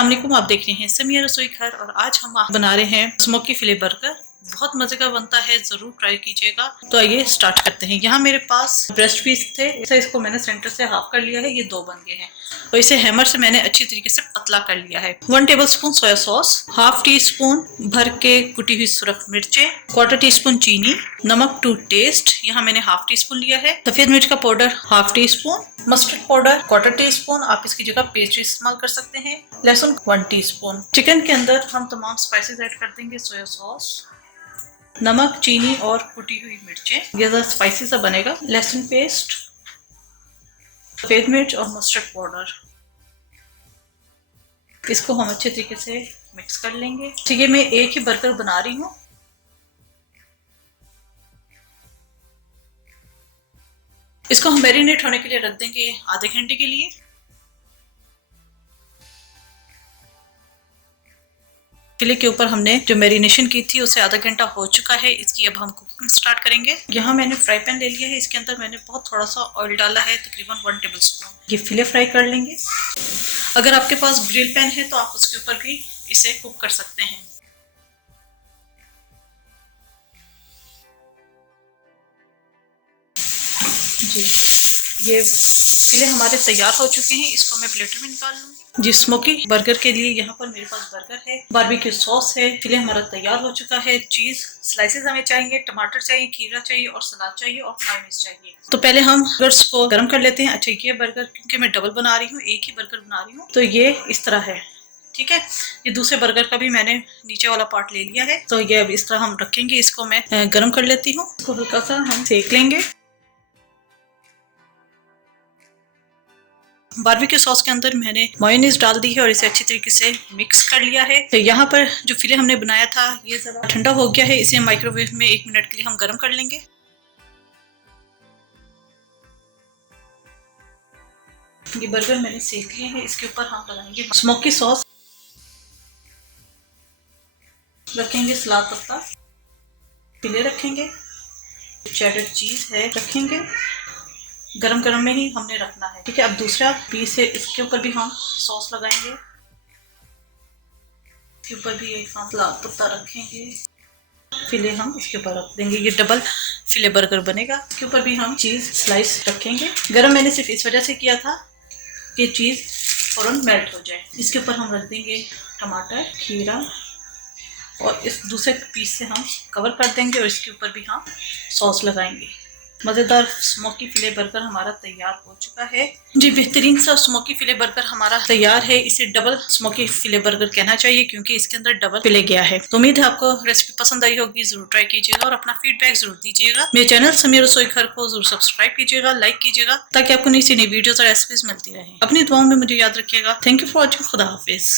अस्सलाम वालेकुम, आप देख रहे हैं समिया रसोई घर और आज हम बना रहे हैं स्मोकी फिले बर्गर। बहुत मजे का बनता है, जरूर ट्राई कीजिएगा। तो आइए स्टार्ट करते हैं। यहाँ मेरे पास ब्रेस्ट पीस थे, इसको मैंने सेंटर से हाफ कर लिया है, ये 2 बन गए हैं। और इसे हैमर से मैंने अच्छी तरीके से पतला कर लिया है। 1 tablespoon soya sauce, half tea spoon भर के कुटी हुई सुरख मिर्चें, 1/4 टीस्पून चीनी, नमक टू टेस्ट, यहाँ मैंने हाफ टी स्पून लिया है। सफेद मिर्च का powder half tea spoon, mustard powder 1/4 teaspoon, आप इसकी जगह पेस्ट इस्तेमाल कर सकते हैं। लहसुन 1 टीस्पून। चिकन के अंदर हम तमाम स्पाइसेस ऐड कर देंगे, सोया सॉस, नमक, चीनी और कुटी हुई मिर्चें। ये ज़रा स्पाइसी सा बनेगा। लहसुन पेस्ट, सफेद मिर्च और मस्टर्ड पाउडर, इसको हम अच्छे तरीके से मिक्स कर लेंगे। ठीक है, मैं एक ही बर्गर बना रही हूँ। इसको हम मैरिनेट होने के लिए रख देंगे आधे घंटे के लिए। फिले के ऊपर हमने जो मैरिनेशन की थी उसे आधा घंटा हो चुका है। इसकी अब हम कुकिंग स्टार्ट करेंगे। यहाँ मैंने फ्राई पैन ले लिया है, इसके अंदर मैंने बहुत थोड़ा सा ऑयल डाला है, तकरीबन 1 टेबलस्पून। ये फिले फ्राई कर लेंगे। अगर आपके पास ग्रिल पैन है तो आप उसके ऊपर भी इसे कुक कर सकते हैं। जी, ये फिले हमारे तैयार हो चुके हैं। इसको मैं प्लेट में निकाल लूंगी। जी, स्मोकी बर्गर के लिए यहाँ पर मेरे पास बर्गर है, बारबेक्यू सॉस है, फिले हमारा तैयार हो चुका है। चीज स्लाइसेस हमें चाहिए, टमाटर चाहिए, खीरा चाहिए और सलाद चाहिए और मायोनीज चाहिए। तो पहले हम बर्गर्स को गर्म कर लेते हैं। अच्छा, ये बर्गर क्योंकि मैं डबल बना रही हूँ, एक ही बर्गर बना रही हूँ, तो ये इस तरह है। ठीक है, ये दूसरे बर्गर का भी मैंने नीचे वाला पार्ट ले लिया है। तो ये अब इस तरह हम रखेंगे। इसको मैं गर्म कर लेती हूँ। इसको हल्का सा हम सेक लेंगे। बारबेक्यू सॉस के अंदर मैंने मायोनीज डाल दी है और इसे अच्छी तरीके से मिक्स कर लिया है। तो यहाँ पर जो फिले हमने बनाया था ये जरा ठंडा हो गया है। इसे माइक्रोवेव में 1 मिनट के लिए हम गर्म कर लेंगे। ये बर्गर मैंने सेक लिए हैं, इसके ऊपर हम लगाएंगे स्मोकी सॉस, रखेंगे सलाद पत्ता, फिले रखेंगे, चेडर चीज है रखेंगे। गरम गरम में ही हमने रखना है। ठीक है, अब दूसरा पीस है, इसके ऊपर भी हम सॉस लगाएंगे। इसके ऊपर भी एक सलाद पत्ता रखेंगे, फिले हम इसके ऊपर रख देंगे। ये डबल फिले बर्गर बनेगा। इसके ऊपर भी हम चीज स्लाइस रखेंगे। गरम मैंने सिर्फ इस वजह से किया था कि चीज फौरन मेल्ट हो जाए। इसके ऊपर हम रख देंगे टमाटर, खीरा और इस दूसरे पीस से हम कवर कर देंगे और इसके ऊपर भी हम सॉस लगाएंगे। मज़ेदार स्मोकी फिले बर्गर हमारा तैयार हो चुका है। जी, बेहतरीन सा स्मोकी फिले बर्गर हमारा तैयार है। इसे डबल स्मोकी फिले बर्गर कहना चाहिए क्योंकि इसके अंदर डबल फिले गया है। तो उम्मीद है आपको रेसिपी पसंद आई होगी। जरूर ट्राई कीजिएगा और अपना फीडबैक जरूर दीजिएगा। मेरे चैनल समिया रसोई घर को जरूर सब्सक्राइब कीजिएगा, लाइक कीजिएगा ताकि आपको नई से नई वीडियोस और रेसिपीज मिलती रहे। अपनी दुआओं में मुझे याद रखिएगा। Thank you for watching. खुदा हाफिज।